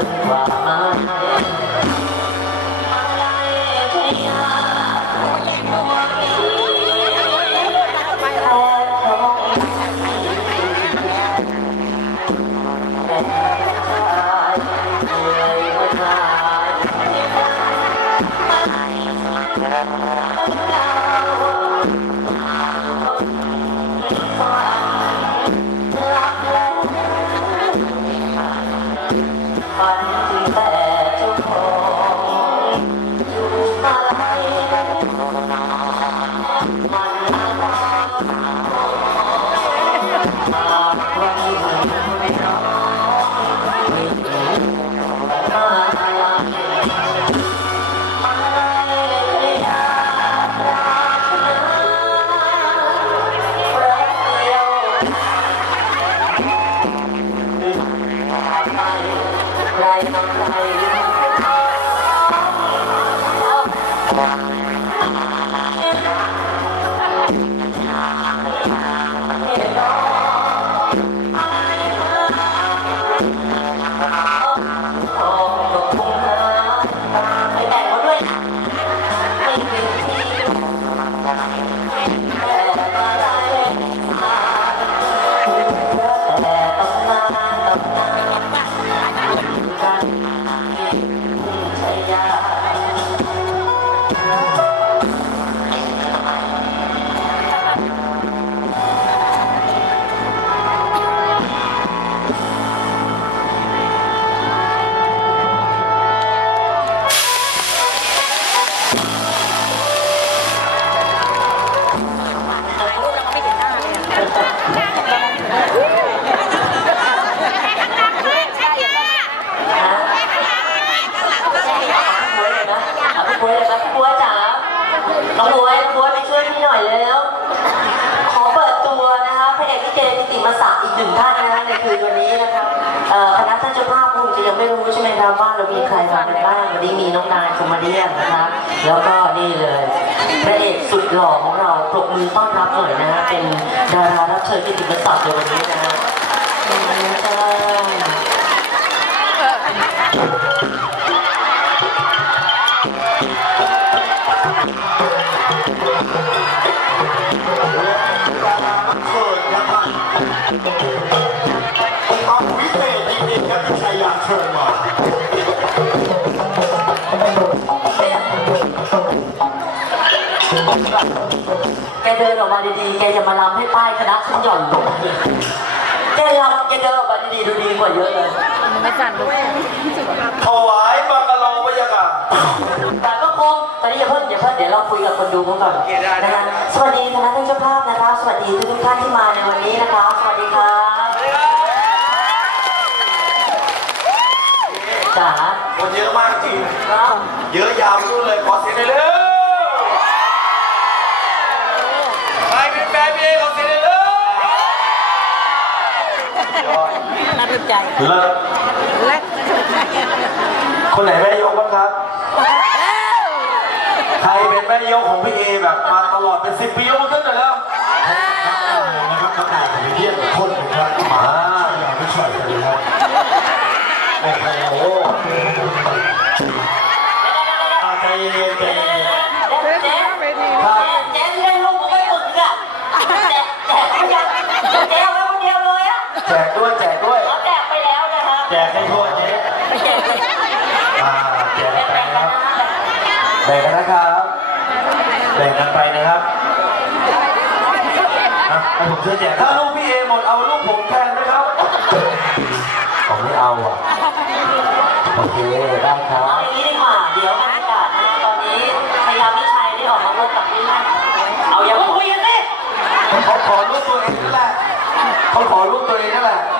เฝั ยังไม่รู้ใช่ไหมครับว่าเรามีใครมากันบ้างวันนี้มีน้องนายคอมเมเดี้นะครับ แล้วก็นี่เลยพระเอกสุดหล่อของเราปรบมือต้อนรับหน่อยนะฮะเป็นดารารับเชิญกิติมศักดิ์ในวันนี้นะฮะขอบคุณค่ะเกิดนะครับ แกเดินออกมาดีๆ แกจะมาลำให้ป้ายคณะขึ้นหย่อนลงแกลำแกเดินออกมาดีๆดูดีกว่าเยอะเลยไม่สั่นลูกถวายบังกะโลพระยาค่ะแต่ก็คงตอนนี้อย่าเพิ่งอย่าเพิ่งเดี๋ยวเราคุยกับคนดูเขาก่อนนะคะสวัสดีคณะท่านเจ้าภาพนะคะสวัสดีทุกๆท่านที่มาในวันนี้นะคะสวัสดีครับจ๋าคนเยอะมากจริงครับเยอะยาวสุดเลยขอ น่าสนใจเลิศและคนไหนไม่ได้ยกบ้างครับ ใครเป็นแม่ยกของพี่เอแบบมาตลอดเป็นสิบปียกมาขึ้นหน่อยแล้วนะครับประกาศของเยี่ยมคนนะครับมาอย่าไปช่วยกันเลยครับโอ้โหอาใจเย็นใจเจ๊เย็นเจ๊เแล้วนะคะแจกให้ทั่วเจ๊อ่าแจกแบ่งไปกันนะครับแบ่งกันนะครับแบ่งกันไปนะครับอะให้ผมช่วยแจกถ้าลูกพี่เอหมดเอาลูกผมแทนไหมครับผมไม่เอาอะโอเคได้ครัเอาบอย่างนี้ดีกว่า เดี๋ยวบรรยากาศนะตอนนี้พยายามวิชัยได้ออกมาพบกับพี่นั่นเอาอย่ามาคุยกันสิ เขาขอรูปตัวเองนั่นแหละเขาขอรูปตัวเองนั่นแหละเอางี้งี้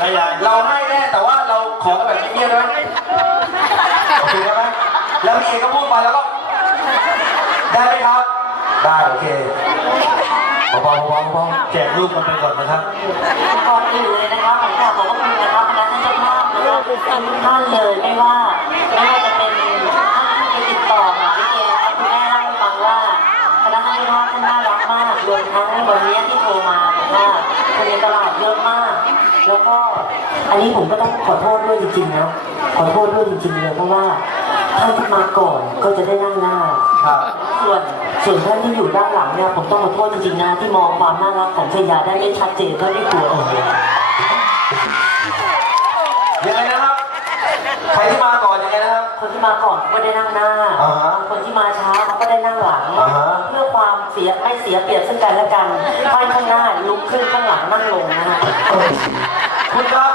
เราหมดแล้วยายเราให้แน่แต่ว่าเราขอกันแบบเงียบๆได้ไหมโอเคได้ไหมแล้วพี่เอก็พูดไปแล้วก็ ได้ไหมครับ ได้โอเคเบาๆเบาๆเบาแจกรูปกันไปก่อนนะครับก่อนอื่นเลยนะครับผมกราบขอบพระคุณนะครับคณะท่านเจ้าภาพนะครับทุกท่านเลยไม่ว่าไม่ว่าจะเป็นท่านที่ไปติดต่อหาลิเกนะครับคุณแม่เล่าให้ฟังว่าคณะท่านเจ้าภาพท่านน่ารักมากรวมทั้งวันนี้ที่โทรมา แล้วก็อันนี้ผมก็ต้องขอโทษด้วยจริงๆนะขอโทษด้วยจริงๆเลยเพราะว่าท่านที่มาก่อนก็จะได้นั่งหน้าๆครับ ส่วนส่วนท่านที่อยู่ด้านหลังเนี่ยผมต้องขอโทษจริงๆนะที่มองความน่ารักของชายาได้ไม่ชัดเจนเท่าที่ควรยังไงนะครับ ใครที่มาก่อนยังไงนะครับ คนที่มาก่อนก็ได้นั่งหน้า อ่าฮะคนที่มาช้าเขาก็ได้นั่งหลัง อ่าฮะ เพื่อความเสียไม่เสียเปรียบซึ่งกันและกันให้ข้างหน้าลุกขึ้นข้างหลังนั่งลงนะฮะ คุณครับ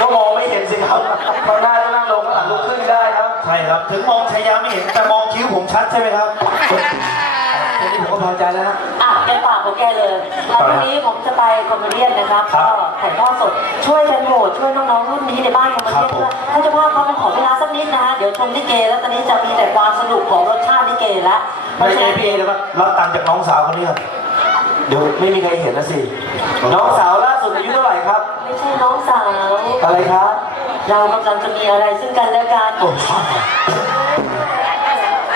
ก็มองไม่เห็นสิครับข้างหน้าก็นั่งลงข้างหลังลุกขึ้นได้ครับ ใช่ครับ ถึงมองชายาไม่เห็นแต่มองคิ้วผมชัดใช่ไหมครับตอนนี้ผมก็พอใจแล้วนะอะแกฝากของแกเลยแล้ววันนี้ผมจะไปคอมเมเดี้นะครับ ครัก็บถ่ายทอดสด ช่วยกันโหวตช่วยน้องๆรุ่นนี้ในบ้านคอมเมครับเดี้ผมด้วยถ้าเจะว่าเขาเป็นขอเวลาสักนิดนะฮะ เดี๋ยวชมลิเกแล้วตอนนี้จะมีแต่ความสนุกของรสชาติลิเกแล้วเพไม่ราะฉะใช่นั้นพี่เอแล้วก็รับตังค์จากน้องสาวคนนี้ก่อน เดี๋ยวไม่มีใครเห็นนะสิ น้องสาวล่าสุดอายุเท่าไหร่ครับ ไม่ใช่น้องสาวอะไรครับ เรากำลังจะมีอะไรซึ่งกันและกันโอ้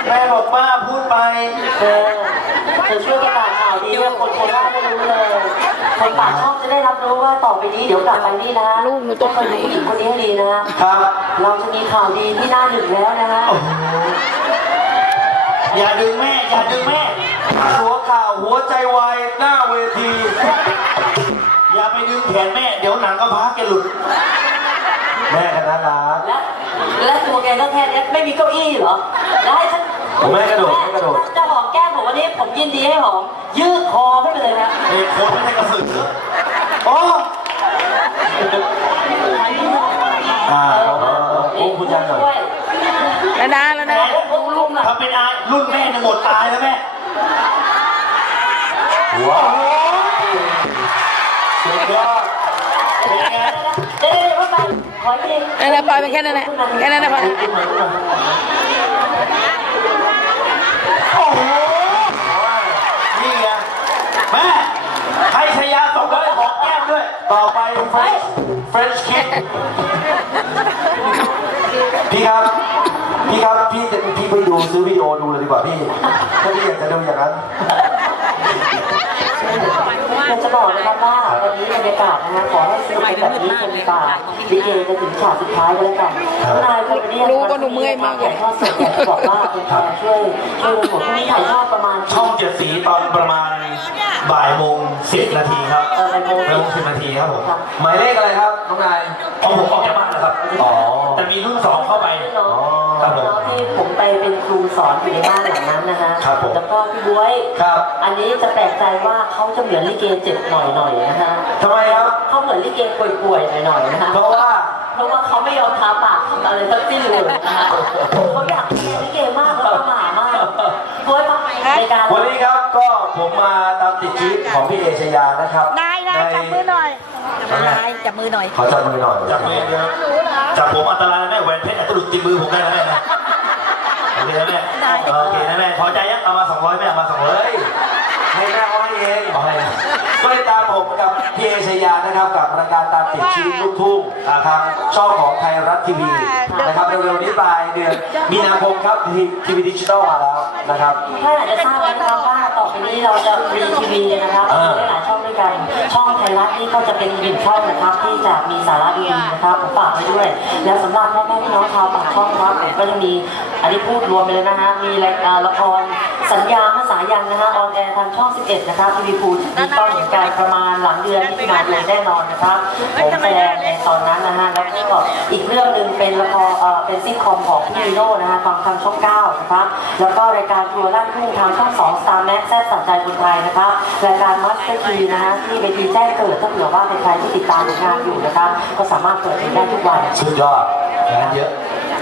แม่บอกว่าพูดไป เออเธอช่วยประกาศข่าวดีให้คนโคราชได้รู้เลยคนปากช่องจะได้รับรู้ว่าต่อไปนี้เดี๋ยวกลับไปนี่นะลูกหนูตกคอยดูผู้หญิงคนนี้ให้ดีนะครับ เราจะมีข่าวดีที่หน้าหนึ่งแล้วนะฮะ โอ้โห อย่าดึงแม่ อย่าดึงแม่ หัวข่าวหัวใจวายหน้าเวที อย่าไปดึงแขนแม่ เดี๋ยวหนังก็พักแกหลุด แม่กันนะรัก และและตัวแกก็แค่เนี้ยไม่มีเก้าอี้เหรอ แล้วให้ฉันผมไม่กระโดดไม่กระโดด จะหอมแก้มผมวันนี้ผมยินดีให้หอมยืดคอให้ไปเลยนะ เอ้ยโคนไม่ใช่กระสือโอ้อ่ กลูกหน่อยทำเป็นอายรุ่นแม่เนี่ยหมดตายแล้วแม่ว้าวสุดยอดเป็นไงเดี๋ยวเดี๋ยวเดี๋ยวไปขออีกทีนั่นแหละปล่อยไปแค่นั้นแหละแค่นั้นนะพอโอ้โหนี่ไงแม่ให้ชายาส่งเลยหอมแก้มด้วย ต่อไปเฟรชเฟรชคิดพี่ครับ พี่ครับ พี่จะพี่ไปดู ซื้อวิดีโอดูเลยดีกว่าพี่ถ้าพี่อยากจะดูอย่างนั้น อยากจะบอกนะครับว่าวันนี้บรรยากาศนะฮะขอให้สนุกแบบนี้จนกว่าลิเกจะถึงฉากสุดท้ายก็แล้วกันนายคนนี้รู้ก็หนูเมื่อยมากเลถ่ายยทอดสดอยากจะบอกว่าคุณแม่ช่วยช่วยกันหมดพรุ่งนี้ถ่ายทอดประมาณช่องเจ็ดสีตอนประมาณบ่ายโมงสิบนาทีครับเออบ่ายโมงบ่ายโมงสิบนาทีครับผมหมายเลขอะไรครับน้องนายของผมออกจากบ้านนะครับอ๋อ แต่มีรุ่นสองเข้าไป น้องครับผมน้องที่ผมไปเป็นครูสอนอยู่ในบ้านหลังนั้นนะฮะครับผม แล้วก็พี่บ๊วยครับอันนี้จะแปลกใจว่าเขาจะเหมือนลิเกเจ็บหน่อยๆนะฮะทำไมครับ เขาเหมือนลิเกป่วยๆหน่อยๆนะฮะเพราะว่า เพราะว่าเขาไม่ยอมทาปากทำอะไรทั้งสิ้นเลยนะฮะเขาอยากเล่นลิเกมากแล้วก็หมามากโวยมาในการวันนี้ครับก็ผมมาตามติดชีวิตของพี่เอชยานะครับนายนายจับมือหน่อยนายจับมือหน่อย ขอจับมือหน่อยจับมือนะครับ จับผมอันตรายนะแม่แหวนเพชรอาจจะหลุดติดมือผมได้นะแม่นะโอเคนะแม่ได้โอเคนะแม่พอใจยังเอามาสองร้อยแม่เอามาสองร้อยเฮ้ยให้แม่เขาให้เองเอาให้ก็ เลยตามผมกับพี่เอชยานะครับกับรายการตามติดชีวิตลูกทุ่งทางช่องของไทยรัฐทีวีนะครับเร็วๆนี้ปลายเดือนมีนาคมครับทีวีดิจิตอลมาแล้วนะครับท่านอาจจะทราบแล้วนะครับว่าต่อไปนี้เราจะมีทีวีนะครับอ่ามีหลายช่องด้วยกันช่องไทยรัฐนี่ก็จะเป็นอีกหนึ่งช่องนะครับ ที่จะมีสาระดีๆนะครับผมฝากไว้ด้วย แล้วสำหรับพ่อแม่พี่น้องชาวปากช่องครับผมก็จะมีอันนี้พูดรวมไปเลยนะฮะมีรายการละคร สัญญาภาษายังนะฮะออนแอร์ทางช่อง 11 นะครับทีวีพูดดิจิตอลเหมือนกันประมาณหลังเดือนมิถุนายนแน่นอนนะครับผมแสดงในตอนนั้นนะฮะแล้วก็อีกเรื่องหนึ่งเป็นละครเอ่อเป็นซิทคอมของพี่นีโน่นะฮะฟังทางช่อง 9 นะครับแล้วก็รายการครัวลั่นทุ่งทางช่อง 2 Star Max แซ่บสัญใจคนไทยนะครับรายการมัสเตอร์ทีนะฮะที่เวทีแจ้งเกิดถ้าเผื่อว่าเป็นใครที่ติดตามผลงานอยู่นะครับก็สามารถเปิดดูได้ทุกวันสุดยอดงานเยอะ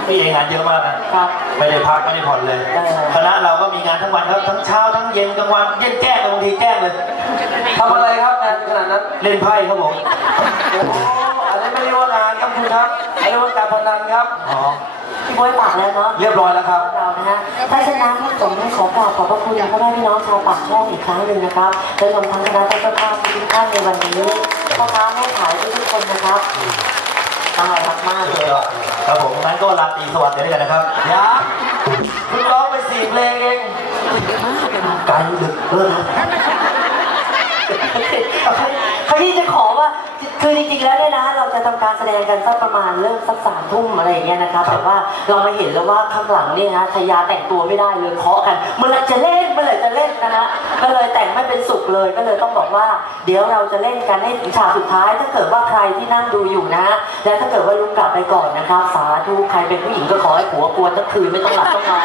พี่เองงานเยอะมากนะครับ ไม่ได้พักไม่ได้ผ่อนเลยเออ คณะเราก็มีงานทั้งวันครับทั้งเช้าทั้งเย็นกลางวันเย็นแจ้งบางทีแจ้งเลย ทำอะไรครับงานขนาดนั้นเล่นไพ่ครับผมโอ้โหอันนี้ไม่เรียกว่างานครับคุณครับอันนี้เรียกว่าการพนันครับ อ๋อพี่บวยปากแล้วเนาะ เรียบร้อยแล้วครับ เรานะฮะถ้าเช่นนั้นผมขอกราบขอบพระคุณพ่อแม่พี่น้องชาวปากช่องอีกครั้งหนึ่งนะครับโดยรวมทั้งคณะเจ้าภาพทุกท่านในวันนี้พ่อค้าแม่ขายทุกๆคนนะครับ น่ารักมากเลยครับผมงั้นก็ลาตรีสวัสดิ์กันด้วยกันนะครับยาคุณร้องไปสี่เพลงเองไกลดึกเริ่มเขาที่จะขอว่าคือจริงๆแล้วเนี่ยนะเราจะทำการแสดงกันสักประมาณเริ่มสักสามทุ่มอะไรอย่างเงี้ยนะครับแต่ว่าเรามาเห็นแล้วว่าข้างหลังเนี่ยนะชายาแต่งตัวไม่ได้เลยเคาะกันเมื่อไหรจะเล่นเมื่อไหรจะเล่นนะฮะก็เลยแต่งไม่เป็นสุขเลยก็เลยต้องบอกว่า เดี๋ยวเราจะเล่นกันให้ถึงฉากสุดท้าย ถ้าเกิดว่าใครที่นั่งดูอยู่นะ และถ้าเกิดว่าลุกกลับไปก่อนนะครับสาธุใครเป็นผู้หญิงก็ขอให้ผัวกวนทั้งคืนไม่ต้องหลับต้องนอน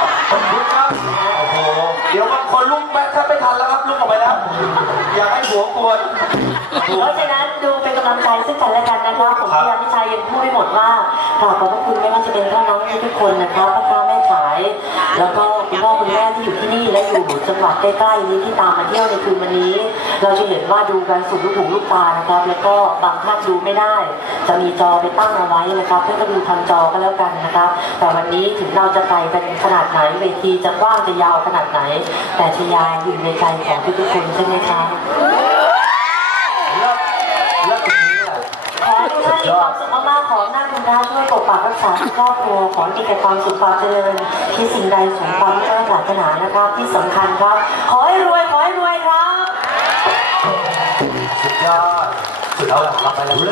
หัวกวน เพราะฉะนั้นดูเป็นกำลังใจซึ่งกันและกันนะครับผมพยายามที่ชายยังพูดไม่หมดว่ากราบขอบพระคุณไม่ว่าจะเป็นพ่อน้องทุกคนนะครับพ่อค้าม แล้วก็คุณพ่อคุณแม่ที่อยู่ที่นี่และอยู่จังหวัดใกล้ๆนี้ที่ตามมาเที่ยวในคืนวันนี้ เราจะเห็นว่าดูกันสุดลูกหูลูกตานะครับ แล้วก็บางท่านดูไม่ได้ จะมีจอไปตั้งเอาไว้นะครับ เพื่อก็ดูทางจอก็แล้วกันนะครับ แต่วันนี้ถึงเราจะไกลกันขนาดไหนเวทีจะกว้างจะยาวขนาดไหน แต่ชยาอยู่ในใจของทุกๆคนใช่ไหมคะแล้วแล้วตรงนี้อะขอให้ความสุข มากๆขอหน้าคุณะช่วยปกปักรักษาครอบครัวขอให้มีแต่ความสุขความเจริญที่สิ่งใดสมความมุ่งมั่นปรารถนานะครับที่สำคัญครับ ขอให้รวยขอให้รวยครับ สุดยอดสุดแล้วรับไปแล้วเล่น